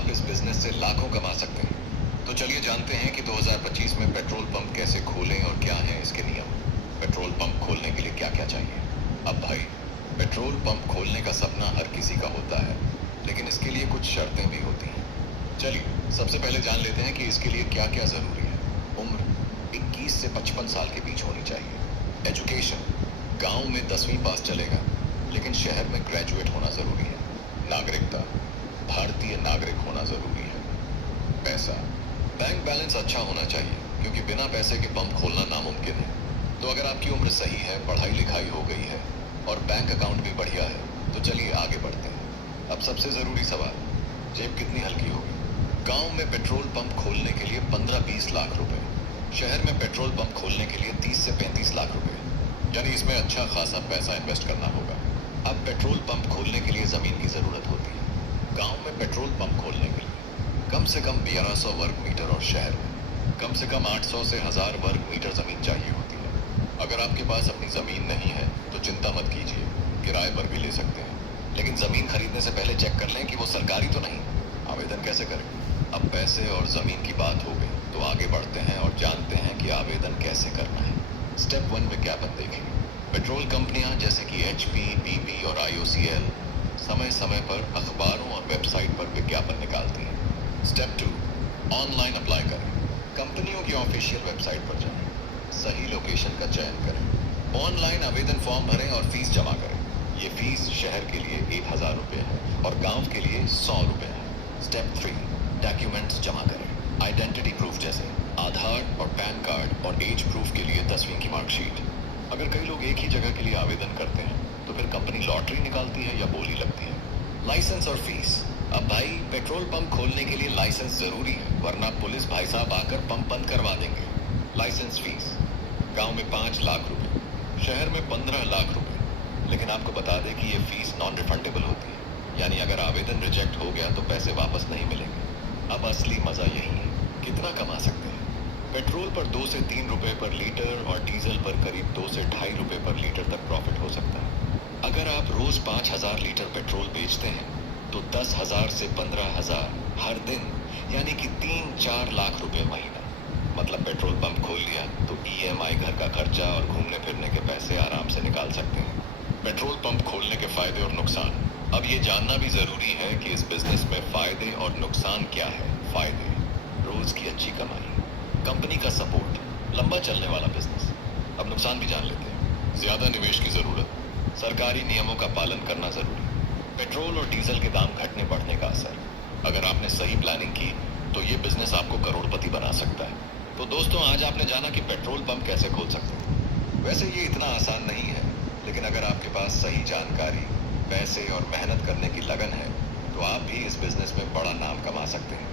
आप इस बिजनेस से लाखों कमा सकते हैं। तो चलिए जानते हैं कि 2025 में पेट्रोल पंप कैसे खोलें और क्या हैं इसके नियम। पेट्रोल पंप खोलने के लिए क्या क्या चाहिए। अब भाई, पेट्रोल पंप खोलने का सपना हर किसी का होता है, लेकिन इसके लिए कुछ शर्तें भी होती हैं। चलिए सबसे पहले जान लेते हैं कि इसके लिए क्या क्या जरूरी है। उम्र 21 से 55 साल के बीच होनी चाहिए। एजुकेशन, गांव में 10वीं पास चलेगा, लेकिन शहर में ग्रेजुएट होना जरूरी है। नागरिकता, भारतीय नागरिक होना जरूरी है। पैसा, बैंक बैलेंस अच्छा होना चाहिए, क्योंकि बिना पैसे के पंप खोलना नामुमकिन है। तो अगर आपकी उम्र सही है, पढ़ाई लिखाई हो गई है और बैंक अकाउंट भी बढ़िया है, तो चलिए आगे बढ़ते हैं। अब सबसे जरूरी सवाल, जेब कितनी हल्की होगी। गांव में पेट्रोल पंप खोलने के लिए 15-20 लाख रुपए, शहर में पेट्रोल पंप खोलने के लिए 30 से 35 लाख रुपए, यानी इसमें अच्छा खासा पैसा इन्वेस्ट करना होगा। अब पेट्रोल पंप खोलने के लिए जमीन की जरूरत होती है। गांव में पेट्रोल पंप खोलने के लिए कम से कम 1100 वर्ग मीटर और शहर में कम से कम 800 से 1000 वर्ग मीटर जमीन चाहिए होती है। अगर आपके पास अपनी जमीन नहीं है तो चिंता मत कीजिए, किराए पर भी ले सकते हैं। लेकिन जमीन खरीदने से पहले चेक कर लें कि वो सरकारी तो नहीं। आवेदन कैसे करें। अब पैसे और जमीन की बात हो गई, तो आगे बढ़ते हैं और जानते हैं कि आवेदन कैसे करना है। स्टेप 1, विज्ञापन देखें। पेट्रोल कंपनियां जैसे कि HP, BP और IOCL समय समय पर अखबारों और वेबसाइट पर विज्ञापन निकालती हैं। स्टेप 2, ऑनलाइन अप्लाई करें। कंपनियों की ऑफिशियल वेबसाइट पर जाएं, सही लोकेशन का चयन करें, ऑनलाइन आवेदन फॉर्म भरें और फीस जमा करें। ये फीस शहर के लिए 1000 रुपये है और गांव के लिए 100 रुपये है। स्टेप 3, डॉक्यूमेंट्स जमा करें। आइडेंटिटी प्रूफ जैसे आधार और पैन कार्ड और एज प्रूफ के लिए 10वीं की मार्कशीट। अगर कई लोग एक ही जगह के लिए आवेदन करते हैं तो फिर कंपनी लॉटरी निकालती है या बोली लगती है। लाइसेंस और फीस। अब भाई, पेट्रोल पंप खोलने के लिए लाइसेंस जरूरी है, वरना पुलिस भाई साहब आकर पंप बंद करवा देंगे। लाइसेंस फीस, गांव में 5 लाख रुपए, शहर में 15 लाख रुपए। लेकिन आपको बता दें कि ये फीस नॉन रिफंडेबल होती है, यानी अगर आवेदन रिजेक्ट हो गया तो पैसे वापस नहीं मिलेंगे। अब असली मजा यही है, कितना कमा सकते हैं। पेट्रोल पर 2 से 3 रुपए पर लीटर और डीजल पर करीब 2 से 2.5 रुपए पर लीटर तक प्रॉफिट हो सकता है। अगर आप रोज 5000 लीटर पेट्रोल बेचते हैं तो 10,000 से 15,000 हर दिन, यानी कि 3-4 लाख रुपए महीना। मतलब पेट्रोल पंप खोल लिया तो EMI, घर का खर्चा और घूमने फिरने के पैसे आराम से निकाल सकते हैं। पेट्रोल पंप खोलने के फायदे और नुकसान। अब ये जानना भी जरूरी है कि इस बिजनेस में फायदे और नुकसान क्या है। फायदे, रोज की अच्छी कमाई, कंपनी का सपोर्ट, लंबा चलने वाला बिजनेस। अब नुकसान भी जान लेते हैं। ज्यादा निवेश की जरूरत, सरकारी नियमों का पालन करना जरूरी, पेट्रोल और डीजल के दाम घटने बढ़ने का असर। अगर आपने सही प्लानिंग की तो ये बिजनेस आपको करोड़पति बना सकता है। तो दोस्तों, आज आपने जाना कि पेट्रोल पंप कैसे खोल सकते हैं। वैसे ये इतना आसान नहीं है, लेकिन अगर आपके पास सही जानकारी, पैसे और मेहनत करने की लगन है तो आप भी इस बिजनेस में बड़ा नाम कमा सकते हैं।